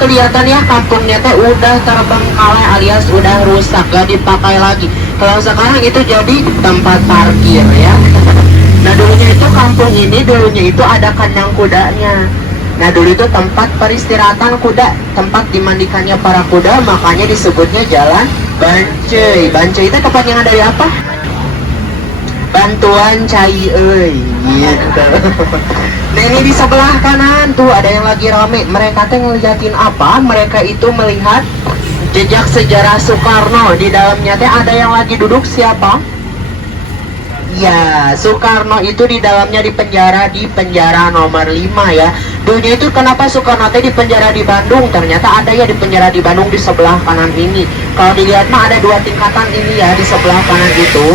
kelihatan ya kampungnya teh udah terbengkalai alias udah rusak, gak dipakai lagi. Kalau sekarang itu jadi tempat parkir ya. Nah dulunya itu kampung ini dulunya itu ada kandang kudanya. Nah dulu itu tempat peristirahatan kuda, tempat dimandikannya para kuda, makanya disebutnya Jalan Bancai. Bancai itu kepanjangan dari apa? Bantuan cai euy gitu. Nah ini di sebelah kanan tuh ada yang lagi rame. Mereka teh ngeliatin apa? Mereka itu melihat jejak sejarah Soekarno. Di dalamnya teh ada yang lagi duduk siapa? Ya, Soekarno itu di dalamnya di penjara nomor 5 ya. Dulunya itu kenapa Soekarno teh di penjara di Bandung? Ternyata ada ya di penjara di Bandung di sebelah kanan ini. Kalau dilihat mah ada 2 tingkatan ini ya di sebelah kanan itu.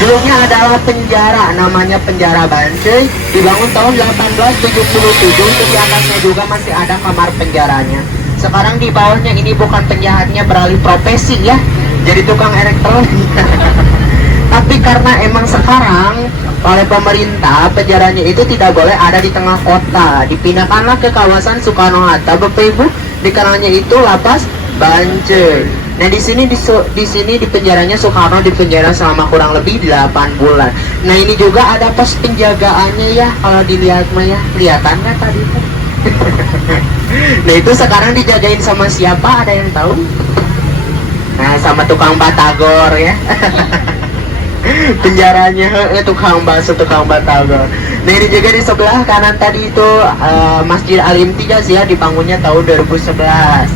Dulunya adalah penjara, namanya penjara Bancai, dibangun tahun 1877. Di atasnya juga masih ada kamar penjaranya. Sekarang di bawahnya ini bukan penjahatnya, beralih profesi ya, jadi tukang elektronik. Tapi karena emang sekarang oleh pemerintah penjaranya itu tidak boleh ada di tengah kota, dipindahkanlah ke kawasan Soekarno-Hatta, Bapak Ibu, dikenalnya itu Lapas Bancai. Nah di sini di penjaranya Soekarno dipenjara selama kurang lebih 8 bulan. Nah ini juga ada pos penjagaannya ya, kalau dilihat mah ya, kelihatan kan tadi tuh. Nah itu sekarang dijagain sama siapa? Ada yang tahu? Nah sama tukang batagor ya. Penjaranya tukang bakso, tukang batagor. Nah ini juga di sebelah kanan tadi itu Masjid Al-Imtiyaz ya, dibangunnya tahun 2011.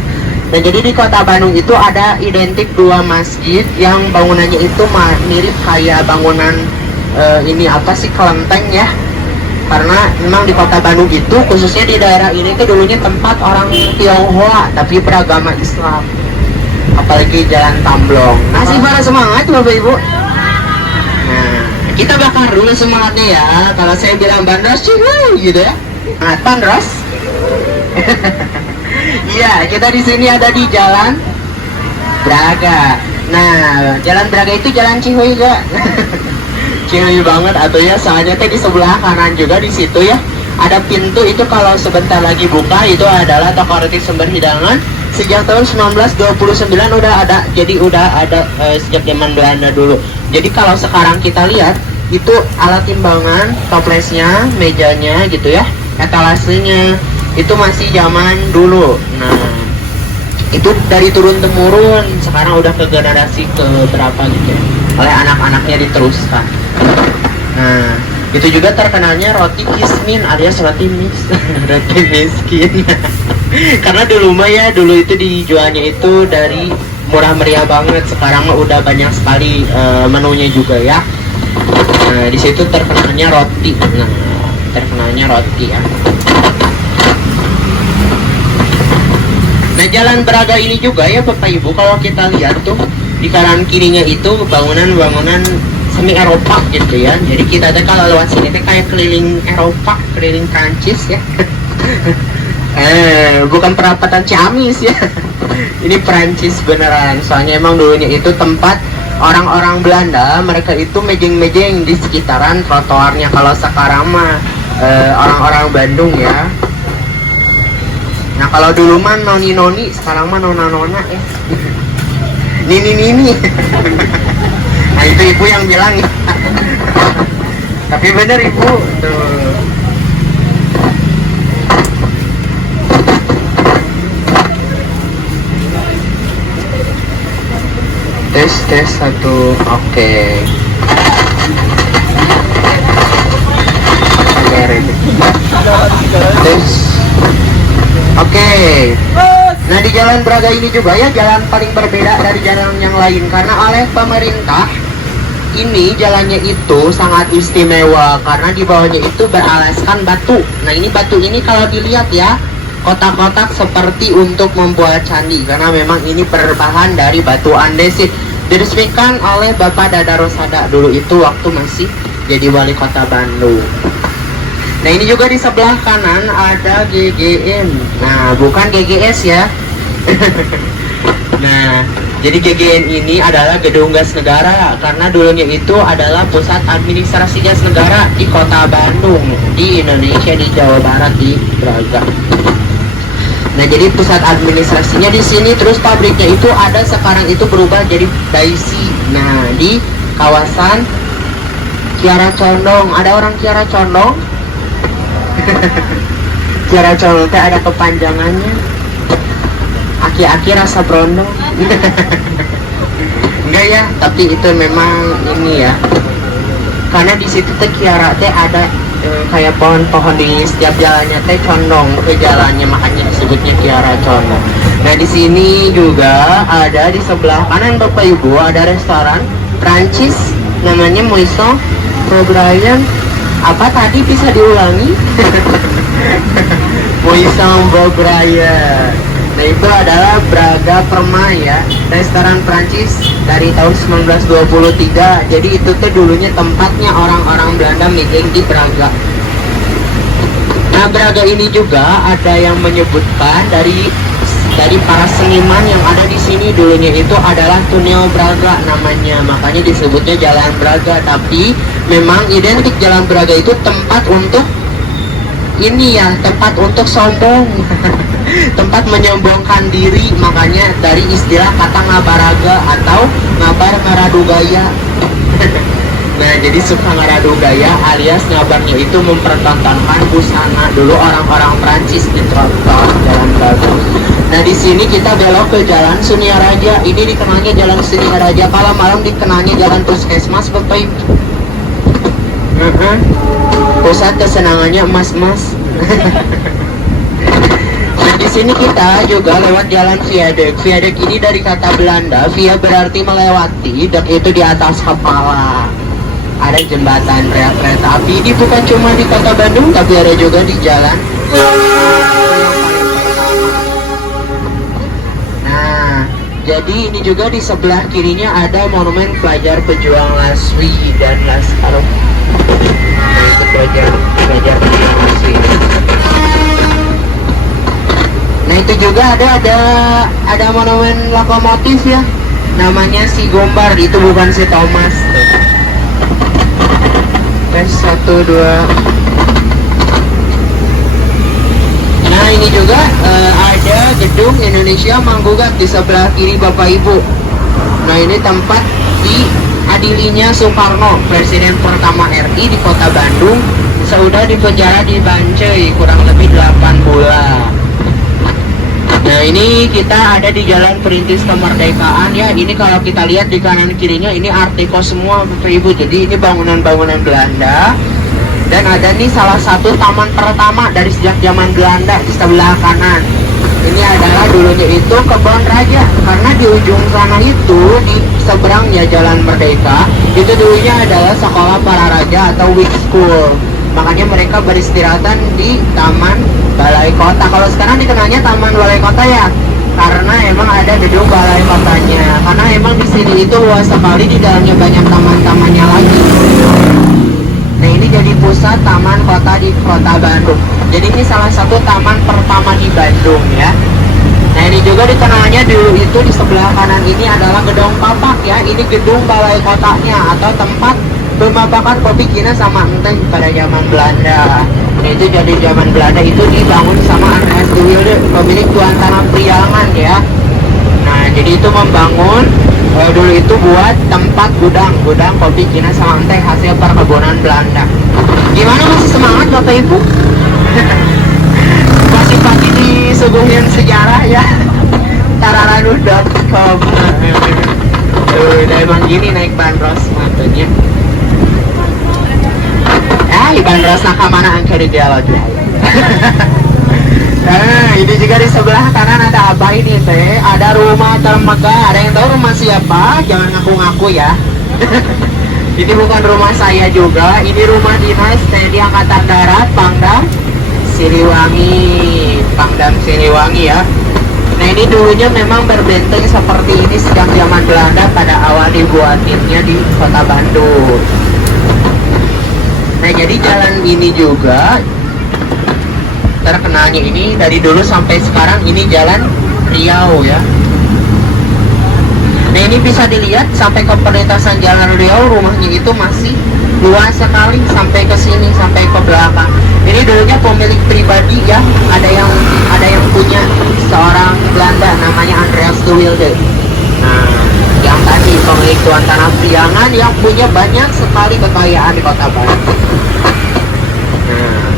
Nah jadi di kota Bandung itu ada identik 2 masjid yang bangunannya itu mirip kayak bangunan ini apa sih, kelenteng ya. Karena memang di kota Bandung itu khususnya di daerah ini itu dulunya tempat orang Tionghoa tapi beragama Islam. Apalagi Jalan Tamblong. Masih pada semangat Bapak Ibu? Nah kita bakar dulu semangatnya ya. Kalau saya bilang bandros gitu ya. Semangat bandros. Iya, kita di sini ada di Jalan Braga. Nah, Jalan Braga itu Jalan Cihuy gak? Cihuy banget atau ya, soalnya teh di sebelah kanan juga di situ ya. Ada pintu itu kalau sebentar lagi buka, itu adalah toko roti sumber hidangan. Sejak tahun 1929 udah ada, jadi udah ada sejak zaman Belanda dulu. Jadi kalau sekarang kita lihat itu alat timbangan, toplesnya, mejanya gitu ya, etalasenya itu masih zaman dulu. Nah itu dari turun temurun, sekarang udah ke generasi ke berapa gitu ya, oleh anak-anaknya diteruskan. Nah itu juga terkenalnya roti kismin alias roti roti miskin. Karena dulu mah ya, dulu itu dijualnya itu dari murah meriah banget. Sekarang mah udah banyak sekali menunya juga ya. Nah di situ terkenalnya roti. Nah terkenalnya roti ya. Nah Jalan Braga ini juga ya Bapak Ibu, kalau kita lihat tuh di kanan kirinya itu bangunan-bangunan semi Eropa gitu ya. Jadi kita tuh kalau lewat sini tuh kayak keliling Eropa, keliling Prancis ya. Bukan perapatan Ciamis ya. Ini Prancis beneran. Soalnya emang dulunya itu tempat orang-orang Belanda, mereka itu mejeng-mejeng di sekitaran trotoarnya. Kalau sekarang mah orang-orang Bandung ya. Nah kalau dulu mah noni-noni, sekarang mah nona-nona ya. Nini-nini. Nah itu ibu yang bilang ya. Tapi bener ibu tuh. Tes 1, oke. Tes. Oke. Nah di Jalan Braga ini juga ya jalan paling berbeda dari jalan yang lain, karena oleh pemerintah ini jalannya itu sangat istimewa karena di bawahnya itu beralaskan batu. Nah ini batu ini kalau dilihat ya, kotak-kotak seperti untuk membuat candi, karena memang ini berbahan dari batu andesit. Diresmikan oleh Bapak Dada Rosada dulu itu waktu masih jadi wali kota Bandung. Nah ini juga di sebelah kanan ada GGM. Nah bukan GGS ya. Nah jadi GGN ini adalah Gedung Gas Negara, karena dulunya itu adalah pusat administrasi gas negara di kota Bandung, di Indonesia, di Jawa Barat, di Braga. Nah, jadi pusat administrasinya di sini, terus pabriknya itu ada sekarang itu berubah jadi Daisy. Nah, di kawasan Kiara Condong. Ada orang Kiara Condong? Kiara Condong teh ada kepanjangannya. Aki-aki rasa brondong. Enggak ya, tapi itu memang ini ya. Karena di situ teh Kiara teh ada kayak pohon-pohon di setiap jalannya teh condong ke jalannya, makanya disebutnya Kiara Condong. Nah, di sini juga ada di sebelah kanan Bapak Ibu ada restoran Prancis namanya Moisson Bourguignon. Apa tadi bisa diulangi? Moisson Bourguignon. Nah, itu adalah Braga Permai ya, restoran Prancis dari tahun 1923. Jadi itu tuh dulunya tempatnya orang-orang Belanda meeting di Braga. Nah, Braga ini juga ada yang menyebutkan dari para seniman yang ada di sini dulunya itu adalah Tuneo Braga namanya, makanya disebutnya Jalan Braga. Tapi memang identik Jalan Braga itu tempat untuk ini ya, tempat untuk sombong. Tempat menyombongkan diri, makanya dari istilah kata ngabaraga atau ngabar ngaradu gaya. Nah, jadi suka ngaradu gaya alias ngabarnya itu mempertontonkan busana dulu orang-orang Prancis di trotoar Jalan Braga. Nah, di sini kita belok ke Jalan Sunia Raja. Ini dikenalnya Jalan Sunia Raja, kalau malam dikenalnya Jalan Puskesmas, Bapak Ibu. Pusat kesenangannya emas-emas. Di sini kita juga lewat jalan viaduct. Viaduct ini dari kata Belanda, via berarti melewati, dan itu di atas kepala. Ada jembatan rel kereta api. Ini bukan cuma di kota Bandung, tapi ada juga di jalan. Nah, jadi ini juga di sebelah kirinya ada monumen pelajar pejuang Laswi dan Laskar. Nah, itu pelajar pejuang Laswi. Nah, itu juga ada monumen lokomotif ya, namanya si Gombar, itu bukan si Thomas. Tes 1, 2. Nah, ini juga ada gedung Indonesia Manggugat di sebelah kiri Bapak Ibu. Nah, ini tempat diadilinya Soekarno, Presiden pertama RI di kota Bandung, sudah dipenjara di Bancai kurang lebih 8 bulan. Nah, ini kita ada di Jalan Perintis Kemerdekaan ya. Ini kalau kita lihat di kanan kirinya ini Art Deco semua Bapak Ibu. Jadi ini bangunan-bangunan Belanda. Dan ada nih salah satu taman pertama dari sejak zaman Belanda di sebelah kanan. Ini adalah dulunya itu Kebon Raja, karena di ujung sana itu di seberangnya Jalan Merdeka itu dulunya adalah sekolah para raja atau Whig School. Makanya mereka beristirahatan di Taman Balai Kota. Kalau sekarang dikenalnya Taman Balai Kota ya, karena emang ada gedung balai kotanya. Karena emang di sini itu luas sekali, di dalamnya banyak taman-tamannya lagi. Nah, ini jadi pusat taman kota di kota Bandung. Jadi ini salah satu taman pertama di Bandung ya. Nah, ini juga dikenalnya dulu itu di sebelah kanan ini adalah Gedung Papak ya. Ini gedung balai kotanya atau tempat pemapakan kopi Cina sama enteng pada zaman Belanda. Nah, itu jadi zaman Belanda itu dibangun sama Andreas de Wilde, pemilik Tuan Tanah Priangan ya. Nah, jadi itu membangun dulu itu buat tempat gudang kopi Cina sama enteng hasil perkebunan Belanda. Gimana, masih semangat Bapak Ibu? Masih pagi disuguhin sejarah ya. Tararanu.com. Udah emang gini naik bandros maksudnya. Bandros nakamana angker di dialog. Nah, ini juga di sebelah kanan ada apa ini teh? Ada rumah termegah. Ada yang tahu rumah siapa? Jangan ngaku-ngaku ya. Ini bukan rumah saya juga. Ini rumah dinas TNI Angkatan Darat Pangdam Siliwangi ya. Nah, ini dulunya memang berbenteng seperti ini sejak zaman Belanda pada awal dibuatinnya di kota Bandung. Nah, jadi jalan ini juga terkenalnya ini dari dulu sampai sekarang ini Jalan Riau ya. Nah, ini bisa dilihat sampai ke perlintasan Jalan Riau, rumahnya itu masih luas sekali sampai ke sini, sampai ke belakang. Ini dulunya pemilik pribadi ya, ada yang punya deh. Nah, yang tadi pemilik tuan tanah Priangan yang punya banyak sekali kekayaan di Kota Bandung. Nah,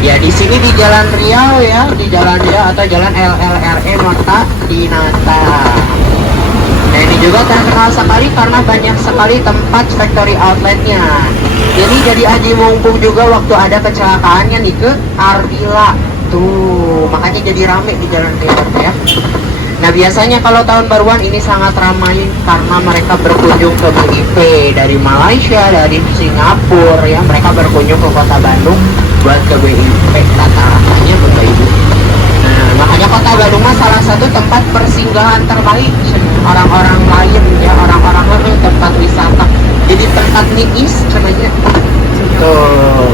ya di sini di Jalan Riau ya, di Jalan Riau atau Jalan LLRE Nota Dinata. Nah ini juga terkenal sekali karena banyak sekali tempat factory outletnya. Jadi aji mumpung juga waktu ada kecelakaannya nih ke Ardila tuh, makanya jadi rame di Jalan Riau ya. Nah biasanya kalau tahun baruan ini sangat ramai karena mereka berkunjung ke BIP dari Malaysia, dari Singapura ya, mereka berkunjung ke Kota Bandung buat ke BIP rata-ratanya Bapak Ibu. Nah makanya Kota Bandung mah salah satu tempat persinggahan terbaik orang-orang lain ya, orang-orang lain tempat wisata. Jadi tempat niis namanya. Tuh.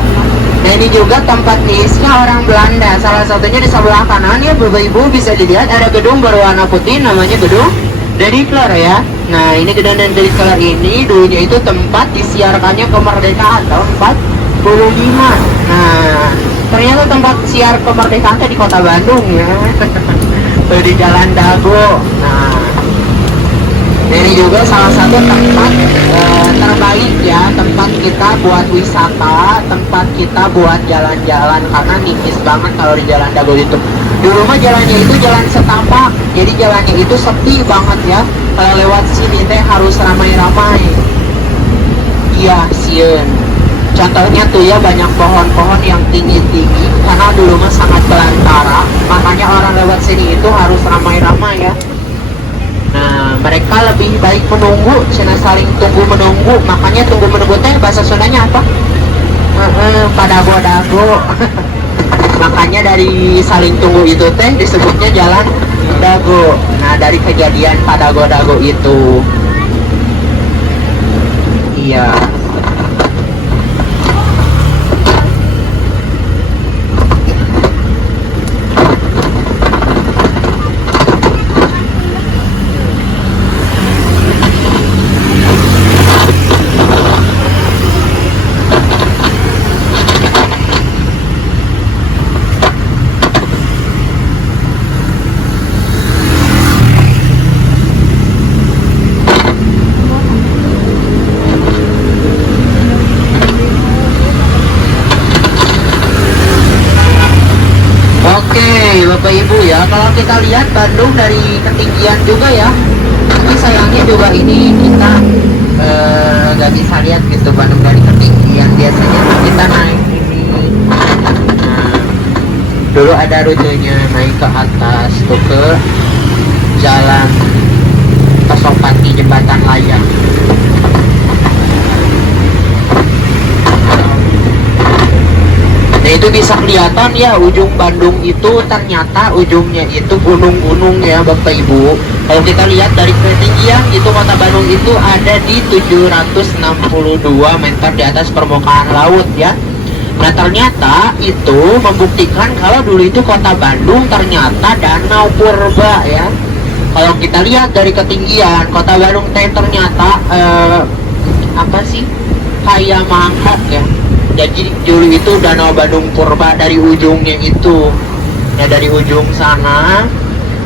Nah ini juga tempat niisnya orang Belanda. Salah satunya di sebelah kanan ya Bapak Ibu bisa dilihat ada gedung berwarna putih namanya gedung Dedikler ya. Nah ini gedung Dedikler ini dulunya itu tempat disiarkannya kemerdekaan tahun 45. Nah ternyata tempat siar kemerdekaan di Kota Bandung ya. Di Jalan Dago. Nah ini juga salah satu tempat terbaik ya, tempat kita buat wisata, tempat kita buat jalan-jalan karena nipis banget kalau di Jalan Dago itu. Dulu mah jalannya itu jalan setapak, jadi jalannya itu sepi banget ya. Kalau lewat sini teh harus ramai-ramai. Iya, sieun. Contohnya tuh ya banyak pohon-pohon yang tinggi-tinggi karena dulu mah sangat belantara, makanya orang lewat sini itu harus ramai-ramai ya. Nah, mereka lebih baik menunggu, cina saling tunggu menunggu, makanya tunggu menunggu teh bahasa Sundanya apa? Padago-dago. Makanya dari saling tunggu itu teh disebutnya Jalan Dago. Nah, dari kejadian Padago-dago itu. Iya. Bapak Ibu ya, kalau kita lihat Bandung dari ketinggian juga ya, tapi sayangnya juga ini kita nggak bisa lihat gitu Bandung dari ketinggian. Biasanya kita naik ini, nah, dulu ada rutenya naik ke atas tuh ke Jalan Pasopati Jembatan Layang. Nah itu bisa kelihatan ya ujung Bandung itu ternyata ujungnya itu gunung-gunung ya Bapak Ibu. Kalau kita lihat dari ketinggian itu Kota Bandung itu ada di 762 meter di atas permukaan laut ya. Nah ternyata itu membuktikan kalau dulu itu Kota Bandung ternyata danau purba ya. Kalau kita lihat dari ketinggian Kota Bandung ternyata apa sih kayak mangkok ya. Jadi dulu itu Danau Bandung Purba dari ujungnya itu, ya dari ujung sana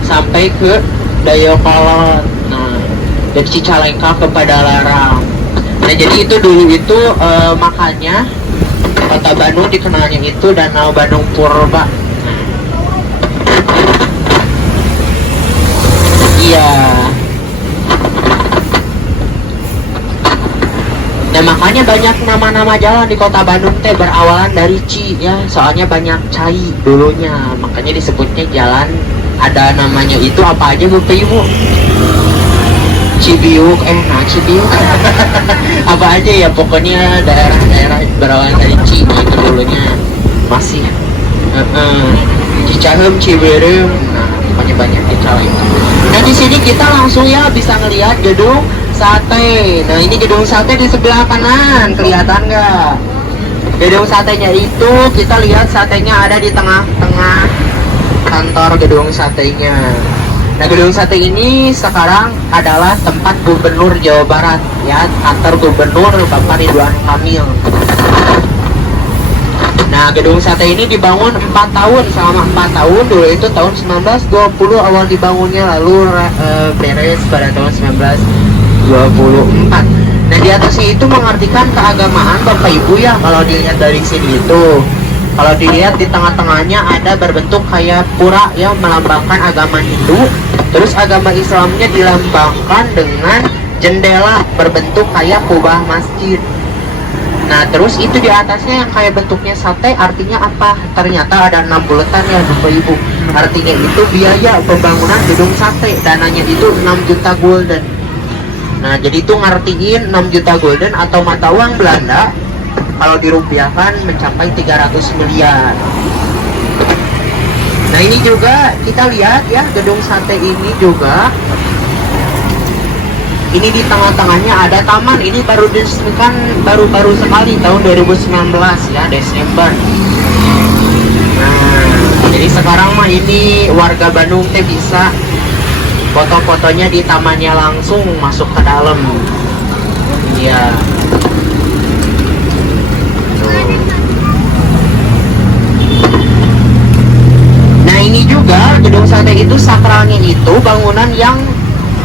sampai ke Dayakolot, nah dari Cicalengka ke Padalarang. Nah jadi itu dulu itu makanya Kota Bandung dikenalnya itu Danau Bandung Purba. Iya. Nah makanya banyak nama-nama jalan di Kota Bandung teh berawalan dari Ci ya, soalnya banyak cai dulunya, makanya disebutnya jalan. Ada namanya itu apa aja Bapak Ibu? Cibiuk, Cibiuk apa aja ya, pokoknya daerah-daerah berawalan dari Ci itu dulunya masih Cicahem, Ciberem, nah pokoknya banyak di cai. Nah di sini kita langsung ya bisa ngelihat gedung sate. Nah ini gedung sate di sebelah kanan, kelihatan nggak? Gedung satenya itu kita lihat satenya ada di tengah-tengah kantor gedung satenya. Nah gedung sate ini sekarang adalah tempat Gubernur Jawa Barat ya, kantor Gubernur Bapak Ridwan Kamil. Nah, gedung sate ini dibangun 4 tahun, selama 4 tahun. Dulu itu tahun 1920 awal dibangunnya, lalu beres pada tahun 1924. Nah, di atasnya itu mengartikan keagamaan Bapak Ibu ya, kalau dilihat dari sini itu. Kalau dilihat di tengah-tengahnya ada berbentuk kayak pura yang melambangkan agama Hindu. Terus agama Islamnya dilambangkan dengan jendela berbentuk kayak kubah masjid. Nah, terus itu di atasnya yang kayak bentuknya sate, artinya apa? Ternyata ada 6 buletan ya Bapak Ibu. Artinya itu biaya pembangunan gedung sate, dananya itu 6 juta gulden. Nah, jadi itu ngartiin 6 juta gulden atau mata uang Belanda kalau dirupiahkan mencapai 300 miliar. Nah, ini juga kita lihat ya, gedung sate ini juga. Ini di tengah-tengahnya ada taman. Ini baru diresmikan baru-baru sekali tahun 2019 ya, Desember. Nah, jadi sekarang mah ini warga Bandung teh bisa foto-fotonya di tamannya langsung masuk ke dalam. Iya. Nah, ini juga gedung sate itu sakralnya itu bangunan yang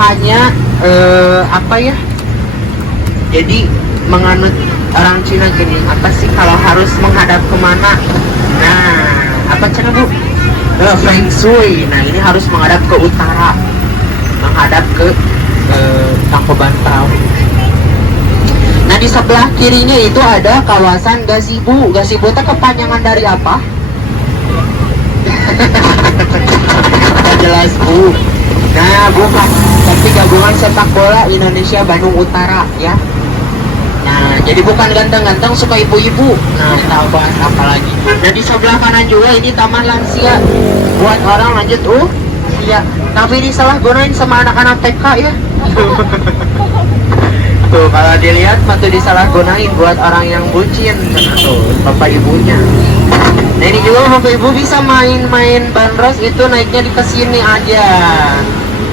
hanya apa ya, jadi menganut orang Cina gini, apa sih kalau harus menghadap kemana, nah apa cara Bu? Feng Shui. Nah, ini harus menghadap ke utara, menghadap ke Tangkuban Perahu. Nah, di sebelah kirinya itu ada kawasan gazebo. Gazebo itu kepanjangan dari apa? Tidak jelas Bu. Nah, bukan, tapi gabungan sepak bola Indonesia Bandung Utara ya. Nah, jadi bukan ganteng-ganteng suka ibu-ibu. Nah, kita bahas apa lagi. Nah, di sebelah kanan juga ini taman lansia buat orang lanjut ya. Tapi disalahgunain sama anak-anak TK ya. Tuh, kalau dilihat matu disalahgunain buat orang yang bucin, tuh bapak ibunya. Nah, ini juga bapak ibu bisa main-main bandros itu naiknya di kesini aja.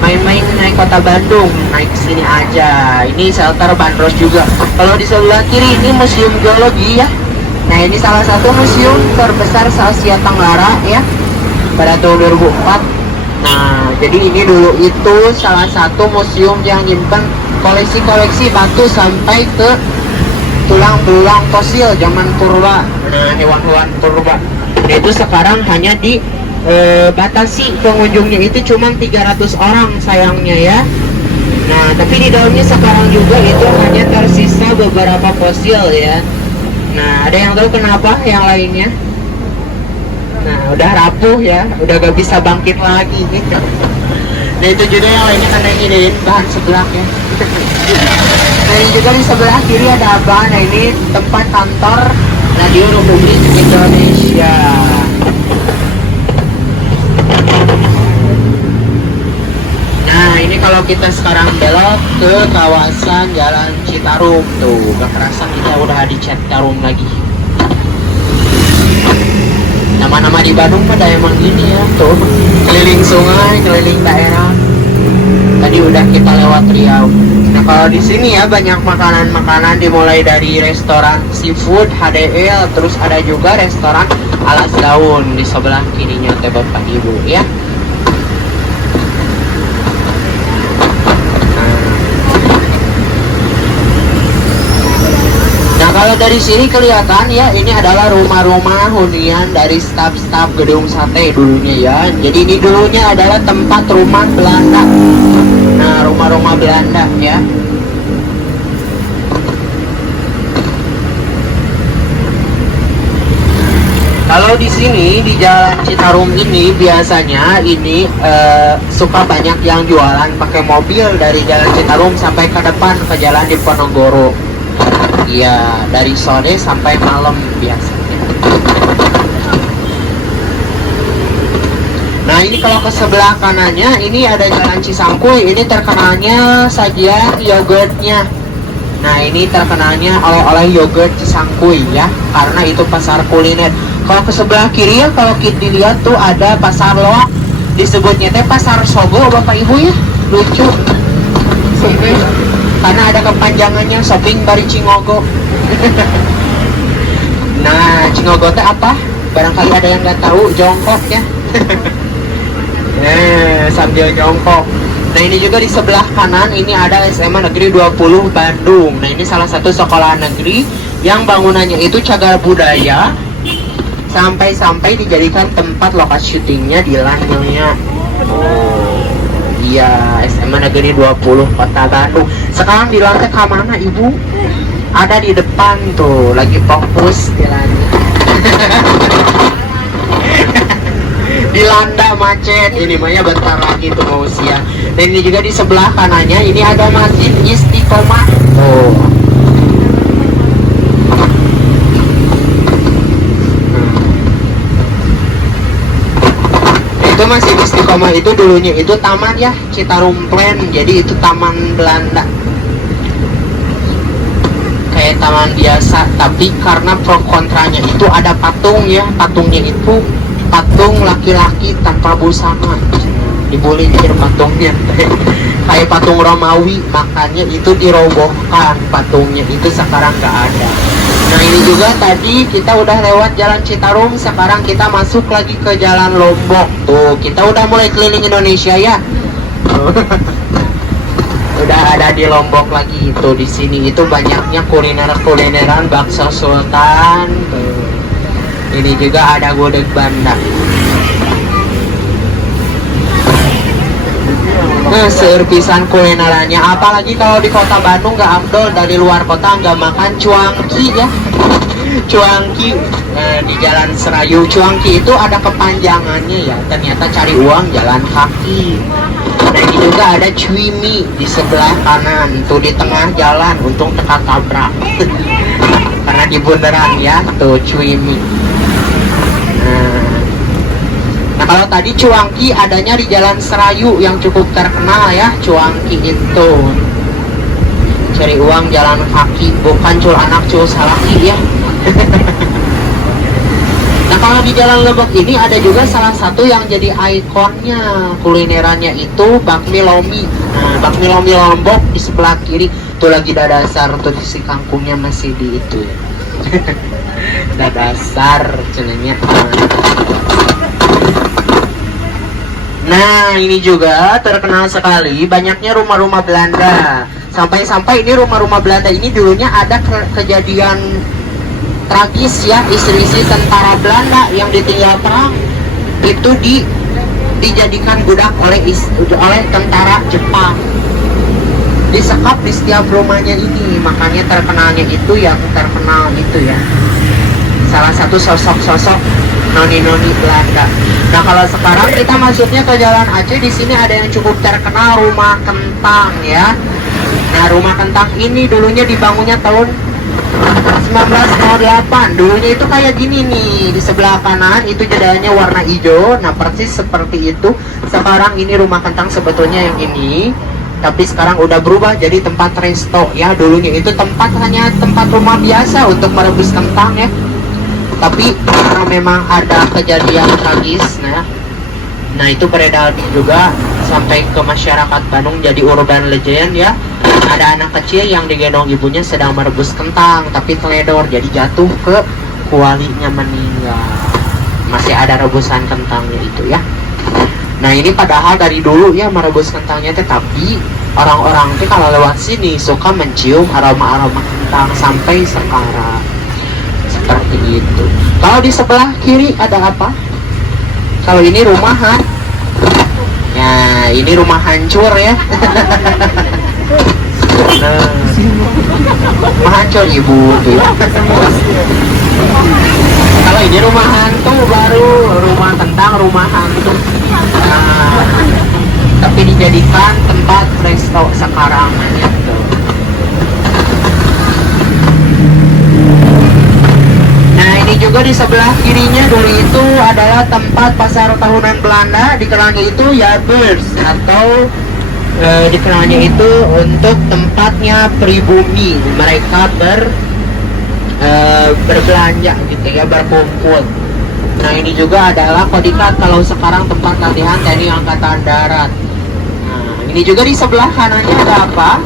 Main-main naik kota Bandung, naik kesini aja. Ini shelter bandros juga. Kalau di sebelah kiri ini museum geologi ya. Nah, ini salah satu museum terbesar se-Asia Tenggara ya, pada tahun 2004. Nah, jadi ini dulu itu salah satu museum yang nyimpan koleksi-koleksi batu sampai ke tulang belulang fosil zaman purba. Nah, hewan-hewan purba. Nah, itu sekarang hanya batasi pengunjungnya itu cuma 300 orang sayangnya ya. Nah, tapi di dalamnya sekarang juga itu hanya tersisa beberapa fosil ya. Nah, ada yang tahu kenapa yang lainnya? Nah, udah rapuh ya, udah gak bisa bangkit lagi. Nah, itu juga yang lainnya kan ini bahan sebelah ya. Nah, ini juga di sebelah kiri ada apa? Nah, ini tempat kantor Radio Republik Indonesia. Nah, ini kalau kita sekarang belok ke kawasan Jalan Citarum tuh, gak kerasa kita udah di Citarum lagi. Nama-nama di Bandung pada emang gini ya, tuh keliling sungai, keliling daerah. Tadi udah kita lewat Riau. Nah, kalau di sini ya banyak makanan-makanan dimulai dari restoran seafood HDL, terus ada juga restoran alas daun di sebelah kirinya teh Bapak Ibu ya. Kalau dari sini kelihatan ya, ini adalah rumah-rumah hunian dari staf-staf gedung sate dulunya ya. Jadi ini dulunya adalah tempat rumah Belanda. Nah, rumah-rumah Belanda ya. Kalau di sini di Jalan Citarum ini biasanya ini suka banyak yang jualan pakai mobil dari Jalan Citarum sampai ke depan ke Jalan Diponegoro. Iya, dari sore sampai malam biasanya. Nah, ini kalau ke sebelah kanannya ini ada Jalan Cisangkuy. Ini terkenalnya sajian yogurtnya. Nah, ini terkenalnya oleh-oleh yogurt Cisangkuy ya, karena itu pasar kuliner. Kalau ke sebelah kiri ya, kalau kita lihat tuh ada pasar loak. Disebutnya teh pasar Sogo Bapak Ibu ya. Lucu. Karena ada kepanjangannya shopping bari Cingogo. Nah, Cingogo teh apa? Barangkali ada yang nggak tahu, jongkok ya. Sambil jongkok. Nah, ini juga di sebelah kanan ini ada SMA Negeri 20 Bandung. Nah, ini salah satu sekolah negeri yang bangunannya itu cagar budaya sampai-sampai dijadikan tempat lokasi syutingnya di Lanilnya. Oh, iya, SMA Negeri 20 Kota Bandung. Sekarang di lantai ke mana, Ibu? Ada di depan tuh, lagi fokus di lantai. Dilanda macet ini mah ya, bentar lagi tuh mau siang. Dan ini juga di sebelah kanannya ini ada Masjid Istiqomah. Oh. Itu Masjid Istiqomah itu dulunya itu taman ya, Citarum Plan. Jadi itu taman Belanda. Kayak taman biasa, tapi karena pro kontranya itu ada patung ya, patungnya itu patung laki-laki tanpa busana, dibolincir patungnya kayak patung Romawi, makanya itu dirobohkan patungnya itu, sekarang nggak ada. Nah, ini juga tadi kita udah lewat jalan Citarum, sekarang kita masuk lagi ke jalan Lombok. Tuh, kita udah mulai keliling Indonesia ya. Udah ada di Lombok lagi. Tuh, di sini itu banyaknya kulineran bakso sultan. Tuh. Ini juga ada gudeg Bandang. Nah, seurpisan kulinerannya, apalagi kalau di kota Bandung nggak afdol, dari luar kota nggak makan cuangki ya. Cuangki di Jalan Serayu. Cuangki itu ada kepanjangannya ya, ternyata cari uang jalan kaki. Nah, ini juga ada cuimi di sebelah kanan, tuh di tengah jalan, untung teka tabrak. Karena di bundaran ya, tuh cuimi. Nah, kalau tadi cuangki adanya di Jalan Serayu yang cukup terkenal ya, cuangki itu. Cari uang jalan kaki, bukan cul anak cul salaki ya. Nah, kalau di Jalan Lebak ini ada juga salah satu yang jadi ikonnya kulinerannya itu bakmi lomi. Nah, bakmi lomi Lombok di sebelah kiri tuh lagi dadasar, tuh si kangkungnya masih di itu. Dadasar cenanya. Nah, ini juga terkenal sekali banyaknya rumah-rumah Belanda. Sampai-sampai ini rumah-rumah Belanda ini dulunya ada kejadian tragis ya, istri-istri tentara Belanda yang ditinggal perang itu dijadikan budak oleh tentara Jepang. Disekap di setiap rumahnya ini, makanya terkenalnya itu yang terkenal itu ya. Salah satu sosok-sosok noni-noni Belanda. Nah, kalau sekarang kita masuknya ke Jalan Aceh, di sini ada yang cukup terkenal, Rumah Kentang ya. Nah, Rumah Kentang ini dulunya dibangunnya tahun 1908. Dulunya itu kayak gini nih, di sebelah kanan itu jendelanya warna hijau. Nah, persis seperti itu. Sekarang ini Rumah Kentang sebetulnya yang ini, tapi sekarang udah berubah jadi tempat resto ya. Dulunya itu hanya tempat rumah biasa untuk merebus kentang ya. Tapi karena memang ada kejadian tragis, nah itu beredar juga sampai ke masyarakat Bandung jadi urban legend ya. Ada anak kecil yang digendong ibunya sedang merebus kentang, tapi teledor jadi jatuh ke kualinya, meninggal. Masih ada rebusan kentangnya itu ya. Nah, ini padahal dari dulu ya merebus kentangnya, tapi orang-orang tuh kalau lewat sini suka mencium aroma-aroma kentang sampai sekarang. Seperti itu. Kalau di sebelah kiri ada apa? Kalau ini rumahan. Ya, ini rumah hancur ya. Nah, rumah hancur ibu. Kalau ini rumah hantu baru, rumah kentang, rumah hantu. Nah, tapi dijadikan tempat resto sekarang gitu. Nah, ini juga di sebelah kirinya dulu itu adalah tempat pasar tahunan Belanda, dikenalnya itu Jaarbeurs atau dikenalnya itu untuk tempatnya pribumi, mereka berbelanja gitu ya, berkumpul. Nah, ini juga adalah Kodikat, kalau sekarang tempat latihan TNI Angkatan Darat. Nah, ini juga di sebelah kanannya ada apa?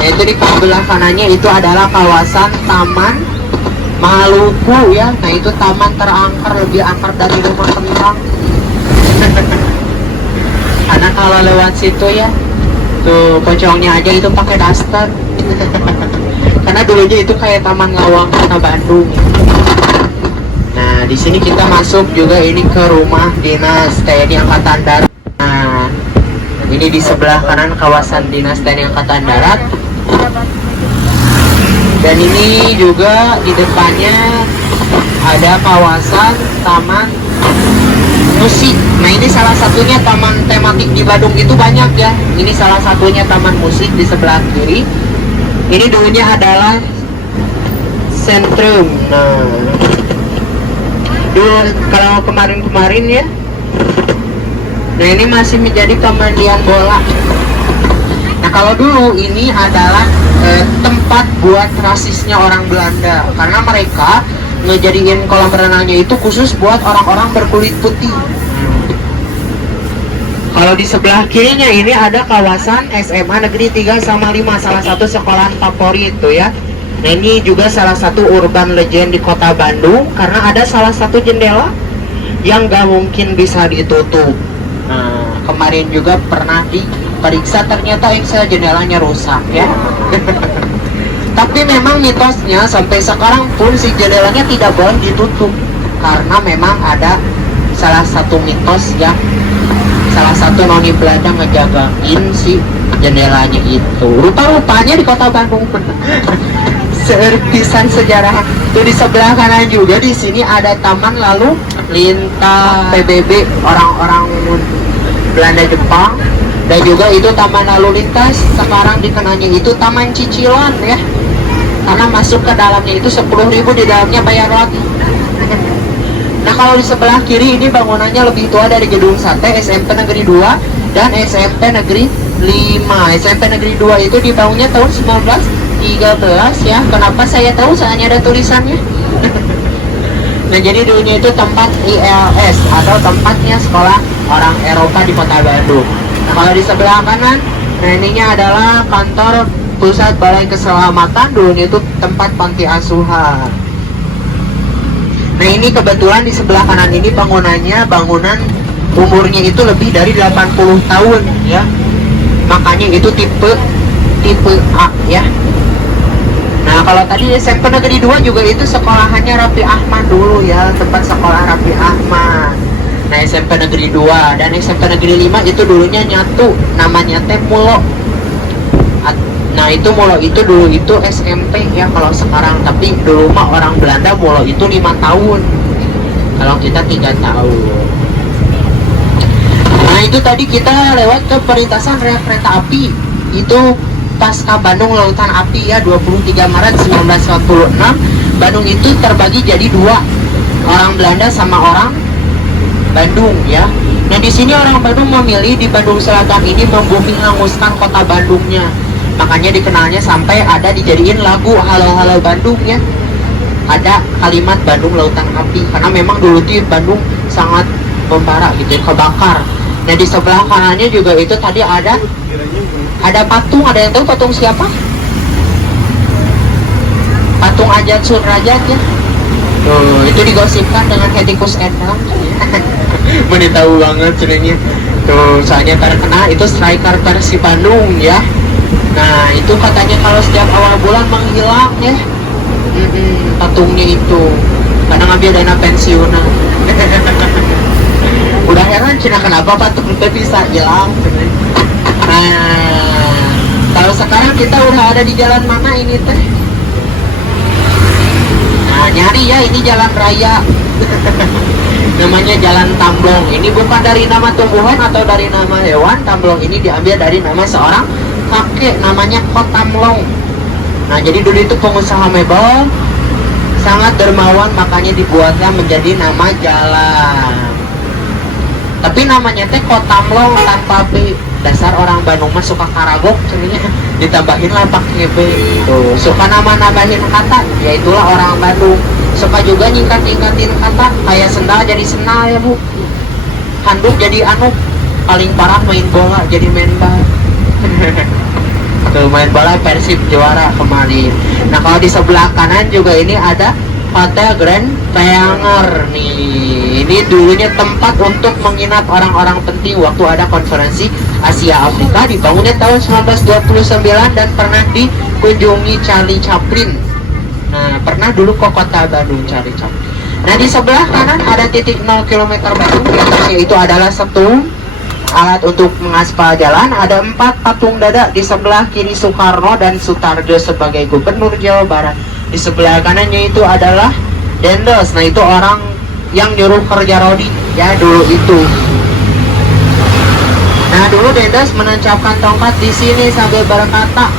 Yaitu di sebelah kanannya itu adalah kawasan Taman Maluku ya. Nah itu taman terangker, lebih angker dari rumah kentang. Anak kalau lewat situ ya, tuh pocongnya aja itu pakai daster. Karena dulunya itu kayak Taman Lawang Kota Bandung. Nah, di sini kita masuk juga ini ke rumah dinas TNI Angkatan Darat. Nah, ini di sebelah kanan kawasan dinas TNI Angkatan Darat. Dan ini juga di depannya ada kawasan taman musik. Nah, ini salah satunya taman tematik di Bandung itu banyak ya. Ini salah satunya taman musik di sebelah kiri. Ini dulunya adalah sentrum. Nah, dulu kalau kemarin-kemarin ya. Nah, ini masih menjadi kemandian bola. Nah, kalau dulu ini adalah tempat buat rasisnya orang Belanda, karena mereka ngejadiin kolam renangnya itu khusus buat orang-orang berkulit putih. Kalau di sebelah kirinya ini ada kawasan SMA Negeri 3 sama 5, salah satu sekolah favorit itu ya. Nah, ini juga salah satu urban legend di kota Bandung, karena ada salah satu jendela yang gak mungkin bisa ditutup. Nah, kemarin juga pernah diperiksa, ternyata jendelanya rusak ya. Tapi memang mitosnya sampai sekarang pun si jendelanya tidak boleh ditutup, karena memang ada salah satu mitos yang salah satu noni Belanda ngejagain si jendelanya itu. Rupa-rupanya di kota Bandung. Serpisan sejarah. Itu di sebelah kanan juga di sini ada taman lalu lintas PBB orang-orang Belanda Jepang, dan juga itu taman lalu lintas. Sekarang dikenalnya itu taman cicilan ya, karena masuk ke dalamnya itu 10.000, di dalamnya bayar lagi. Nah, kalau di sebelah kiri ini bangunannya lebih tua dari gedung sate SMP Negeri 2 dan SMP Negeri 5. SMP Negeri 2 itu dibangunnya tahun 1913 ya. Kenapa saya tahu? Soalnya ada tulisannya. Nah, jadi dulunya itu tempat ILS atau tempatnya sekolah orang Eropa di kota Bandung. Nah, kalau di sebelah kanan, nah ininya adalah kantor Pusat Balai Keselamatan. Dulunya itu tempat panti asuhan. Nah, ini kebetulan di sebelah kanan ini bangunannya, bangunan umurnya itu lebih dari 80 tahun ya. Makanya itu tipe A ya. Nah, kalau tadi SMP Negeri 2 juga itu sekolahannya Raffi Ahmad dulu ya, tempat sekolah Raffi Ahmad. Nah, SMP Negeri 2 dan SMP Negeri 5 itu dulunya nyatu, namanya teh Mulo. Nah, itu Mulo itu dulu itu SMP ya kalau sekarang, tapi dulu mah orang Belanda Mulo itu 5 tahun. Kalau kita 3 tahun. Nah, itu tadi kita lewat ke perlintasan rel kereta api. Itu pasca Bandung Lautan Api ya, 23 Maret 1946. Bandung itu terbagi jadi 2, orang Belanda sama orang Bandung ya. Nah, di sini orang Bandung memilih di Bandung Selatan ini membumi hanguskan kota Bandungnya. Makanya dikenalnya sampai ada dijadiin lagu Halo Halo Bandung ya. Ada kalimat Bandung Lautan Api, karena memang dulu tuh Bandung sangat membara gitu, kebakar. Nah, di sebelah kanannya juga itu tadi ada patung. Ada yang tahu patung siapa? Patung Ajat Sudrajat ya. Tuh, itu digosipkan dengan Hettikus Endang. Mana tahu banget sebenarnya. Tuh, soalnya terkenal itu striker Persib Bandung ya. Nah, itu katanya kalau setiap awal bulan menghilang ya. Patungnya itu karena ngambil dana pensiunan. Udah heran Cina kenapa patung itu bisa hilang. Nah, kalau sekarang kita udah ada di jalan mana ini teh? Nah, nyari ya, ini jalan raya. Namanya Jalan Tamblong. Ini bukan dari nama tumbuhan atau dari nama hewan. Tamblong ini diambil dari nama seorang kakek, namanya Kotamlong. Nah, jadi dulu itu pengusaha mebel sangat dermawan, makanya dibuatnya menjadi nama jalan. Tapi namanya teh Kotamlong tanpa B. Dasar orang Bandung mah suka karagok sebenarnya, ditambahin lah pakai B. Tuh, suka nambahin kata, ya itulah orang Bandung. Suka juga nyingkat-nyingkatin kata, kayak sendal jadi senal ya bu, handuk jadi anuk, paling parah main bola jadi menbal. Tuh, main bola Persib juara kemarin. Nah, kalau di sebelah kanan juga ini ada Hotel Grand Peanger nih. Ini dulunya tempat untuk menginap orang-orang penting waktu ada konferensi Asia Afrika, dibangunnya tahun 1929 dan pernah dikunjungi Charlie Chaplin. Nah, pernah dulu ke kota Bandung Charlie Chaplin. Nah, di sebelah kanan ada titik 0 km Bandung, di atasnya itu adalah setung alat untuk mengaspal jalan. Ada 4 patung dada, di sebelah kiri Soekarno dan Sutarjo sebagai gubernur Jawa Barat. Di sebelah kanannya itu adalah Dendels. Nah, itu orang yang nyuruh kerja Rodi ya dulu itu. Nah, dulu Dendels menancapkan tongkat di sini sambil berkata,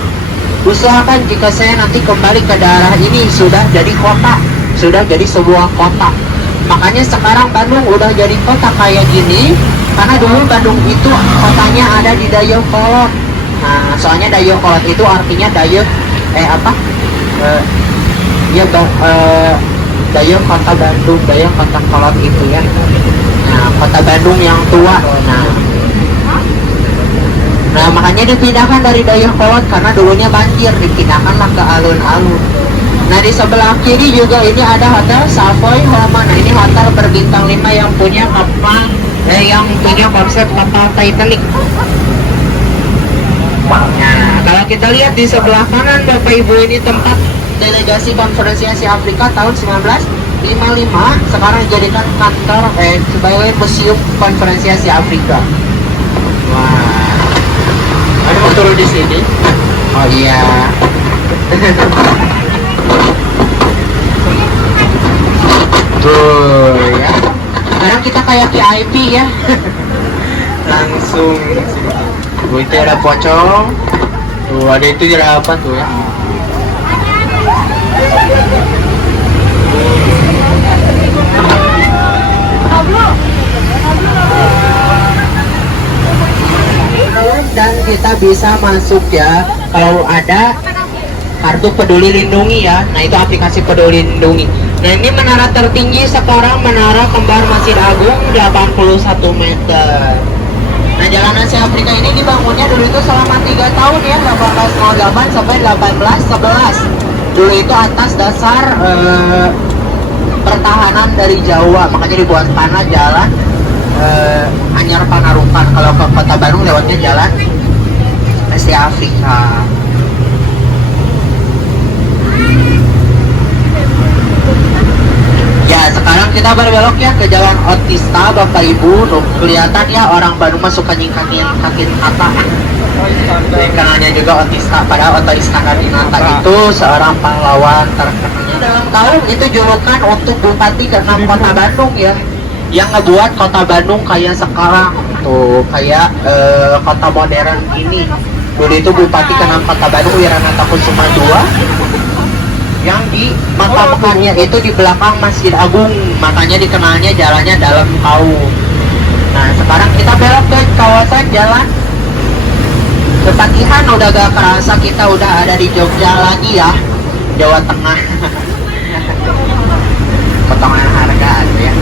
usahakan jika saya nanti kembali ke daerah ini sudah jadi kota, sudah jadi sebuah kota. Makanya sekarang Bandung udah jadi kota kayak gini karena dulu Bandung itu kotanya ada di Dayakolot. Nah, soalnya Dayakolot itu artinya Daya kota Bandung, Daya kota Kolot itu ya. Nah, kota Bandung yang tua. Nah, makanya dipindahkan dari Dayakolot karena dulunya banjir, dipindahkanlah ke alun-alun. Nah, di sebelah kiri juga ini ada Hotel Savoy Homa. Nah, ini hotel berbintang 5 yang punya konsep kapal Titanic. Nah, kalau kita lihat di sebelah kanan Bapak Ibu, ini tempat delegasi konferensi Asia Afrika tahun 1955, sekarang dijadikan kantor sebagai museum konferensi Asia Afrika. Wah, ada mau turun di sini? Oh iya. Tuh ya. Sekarang kita kayak VIP ya. Langsung. Tuh, itu ada pocong. Tuh ada itu ada apa tuh ya? Dan kita bisa masuk ya kalau ada kartu Peduli Lindungi ya. Nah, itu aplikasi Peduli Lindungi. Nah, ini menara tertinggi sekarang, menara kembar Masjid Agung 81 meter. Nah, Jalan Asia Afrika ini dibangunnya dulu itu selama 3 tahun ya, 1808 sampai 1811. Dulu itu atas dasar pertahanan dari Jawa, makanya dibuat tanah jalan Anyar Panarukan. Kalau ke kota Bandung lewatnya jalan Asia Afrika. Ya, sekarang kita berbelok ya ke Jalan Otista Bapak Ibu. Tuh, kelihatan ya orang Bandung masuk nyingkatin kaki kata. Kanannya juga Otista, padahal Otista Dinata itu seorang pahlawan terkenal. Dalam tahun itu julukan untuk Bupati ke-6 Kota Bandung ya, yang ngebuat Kota Bandung kayak sekarang tuh, kayak kota modern ini. Dulu itu Bupati ke-6 Kota Bandung Wiranata Kusuma II, yang di makamannya itu di belakang Masjid Agung, makanya dikenalnya jalannya Dalam Kaum. Nah, sekarang kita belok ke kawasan Jalan Kepatihan. Udah gak kerasa kita udah ada di Jogja lagi ya, Jawa Tengah. Potongan harga ya.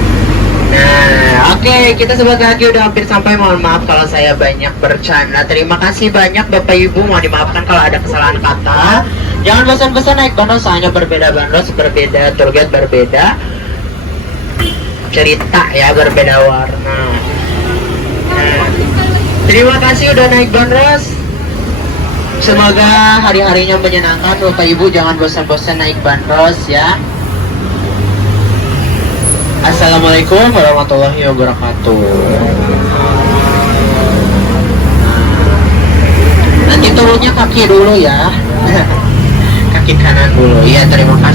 Nah, oke, kita sebentar lagi udah hampir sampai. Mohon maaf kalau saya banyak bercanda. Terima kasih banyak Bapak Ibu, mohon dimaafkan kalau ada kesalahan kata. Jangan bosan-bosan naik bandros, soalnya berbeda bandros, berbeda target, berbeda cerita ya, berbeda warna. Nah, terima kasih udah naik bandros. Semoga hari-harinya menyenangkan Bapak Ibu, jangan bosan-bosan naik bandros ya. Assalamualaikum warahmatullahi wabarakatuh. Nanti turunnya kaki dulu ya. Kaki kanan dulu. Ya, terima kasih.